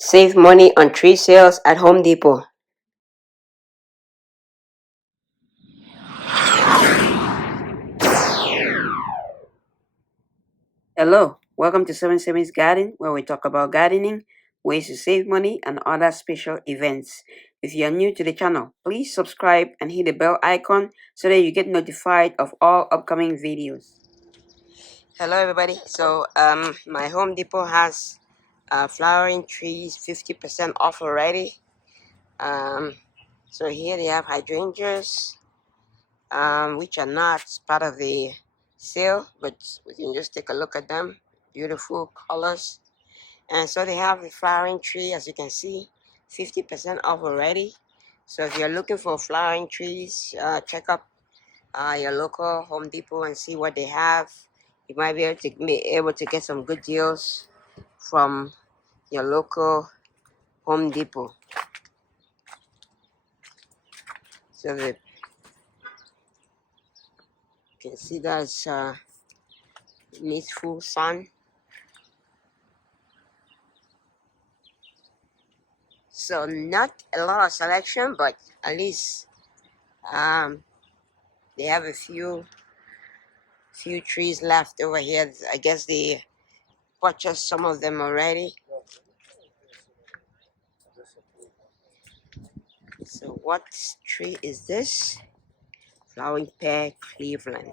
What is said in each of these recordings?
Save money on tree sales at Home Depot. Hello, welcome to 77's Garden, where we talk about gardening, ways to save money, and other special events. If you are new to the channel, please subscribe and hit the bell icon so that you get notified of all upcoming videos. Hello, everybody. So, my Home Depot has flowering trees 50% off already. So here they have hydrangeas, which are not part of the sale, but we can just take a look at them. Beautiful colors. And so they have the flowering tree, as you can see, 50% off already. So if you're looking for flowering trees, check up your local Home Depot and see what they have. You might be able to get some good deals from your local Home Depot. So you can see that's needs full sun. So not a lot of selection, but at least they have a few trees left over here. I guess they purchased some of them already. So what tree is this? Flowering pear Cleveland.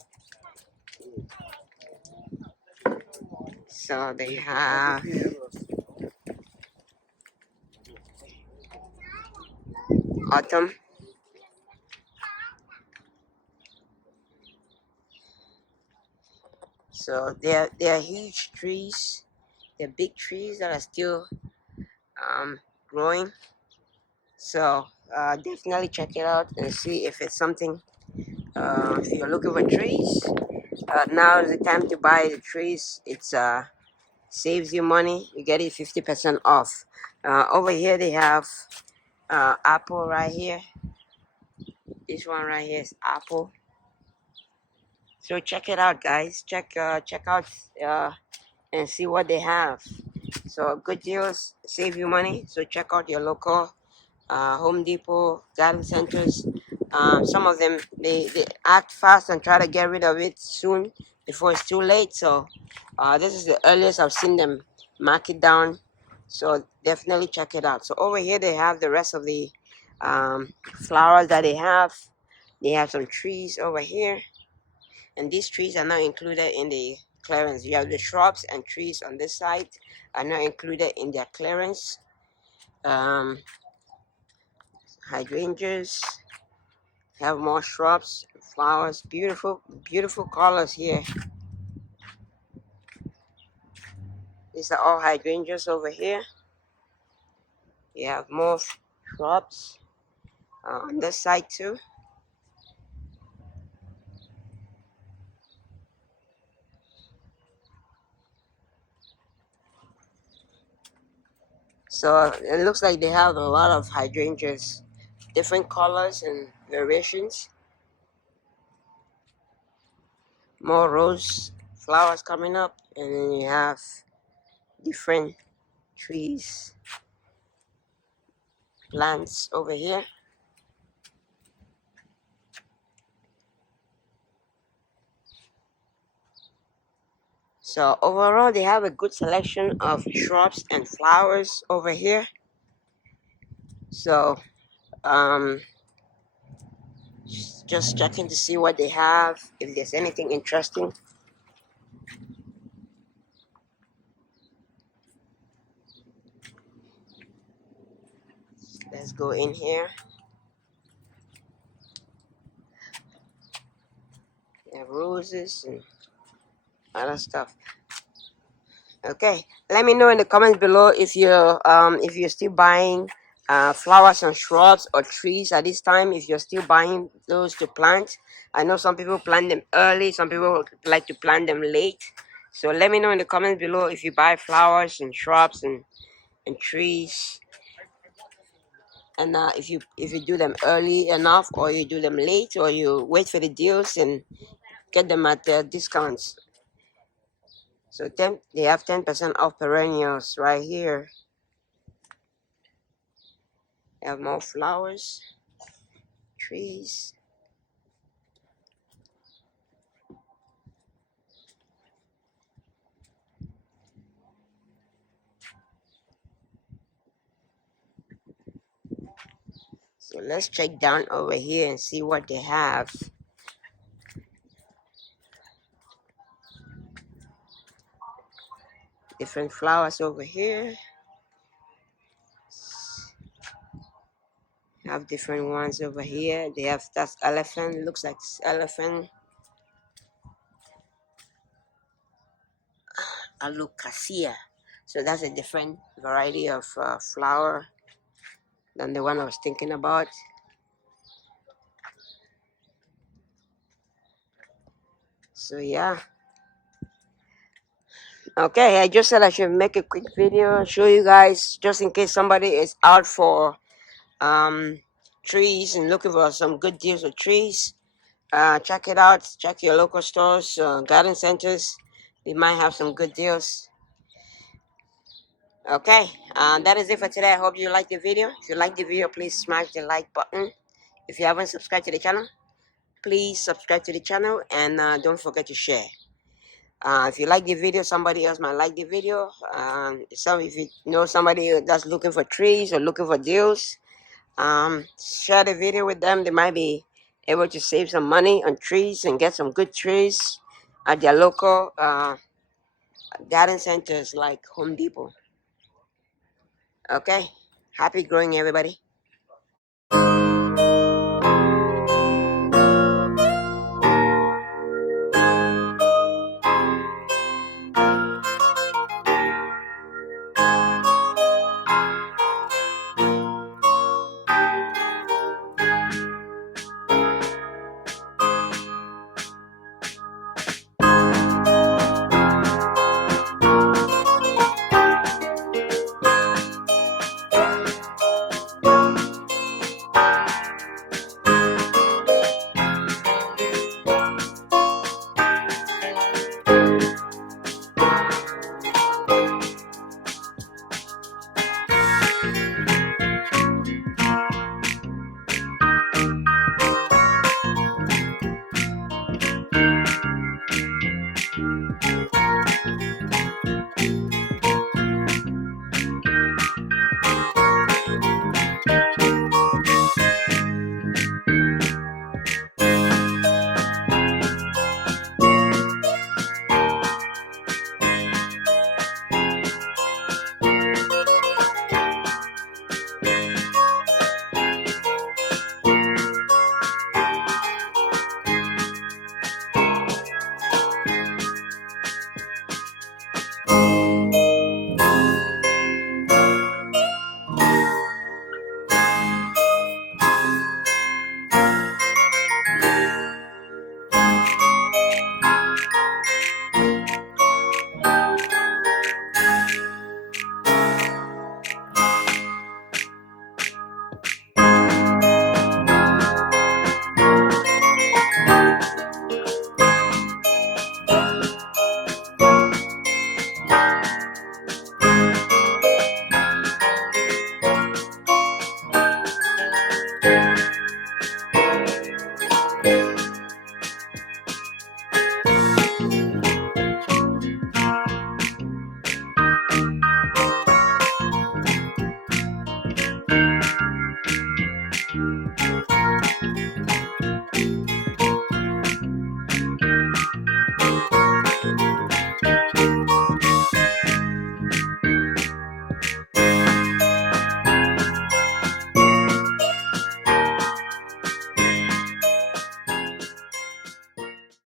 So they have autumn. So they're huge trees. They're big trees that are still growing. So definitely check it out and see if it's something. If you're looking for trees, now is the time to buy the trees. It's saves you money. You get it 50% off. Over here they have apple right here. This one right here is apple. So check it out, guys. Check out and see what they have. So good deals, save you money. So check out your local Home Depot, garden centers. Some of them they act fast and try to get rid of it soon before it's too late. So this is the earliest I've seen them mark it down. So definitely check it out. So over here they have the rest of the flowers that they have. They have some trees over here, and these trees are not included in the clearance. You have the shrubs and trees on this side are not included in their clearance. Hydrangeas have more shrubs, flowers, beautiful colors here. These are all hydrangeas over here. You have more shrubs on this side too. So it looks like they have a lot of hydrangeas, different colors and variations. More rose flowers coming up, and then you have different trees, plants over here. So overall they have a good selection of shrubs and flowers over here. So just checking to see what they have, if there's anything interesting. Let's go in here. They have roses and other stuff. Okay, let me know in the comments below if you're still buying flowers and shrubs or trees at this time, if you're still buying those to plant. I know some people plant them early, some people like to plant them late. So let me know in the comments below if you buy flowers and shrubs and trees, and if you do them early enough, or you do them late, or you wait for the deals and get them at discounts. So they have 10% off perennials right here. Have more flowers, trees. So let's check down over here and see what they have. Different flowers over here. Have different ones over here. They have that's elephant. Looks like elephant. Alucasia. So that's a different variety of flower than the one I was thinking about. So yeah. Okay, I just said I should make a quick video, show you guys, just in case somebody is out for um, trees and looking for some good deals with trees. Check it out. Check your local stores, garden centers. They might have some good deals. Okay, that is it for today. I hope you liked the video. If you like the video, please smash the like button. If you haven't subscribed to the channel, please subscribe to the channel, and don't forget to share. If you like the video, somebody else might like the video. If you know somebody that's looking for trees or looking for deals, share the video with them. They might be able to save some money on trees and get some good trees at their local garden centers like Home Depot. Okay, happy growing, everybody.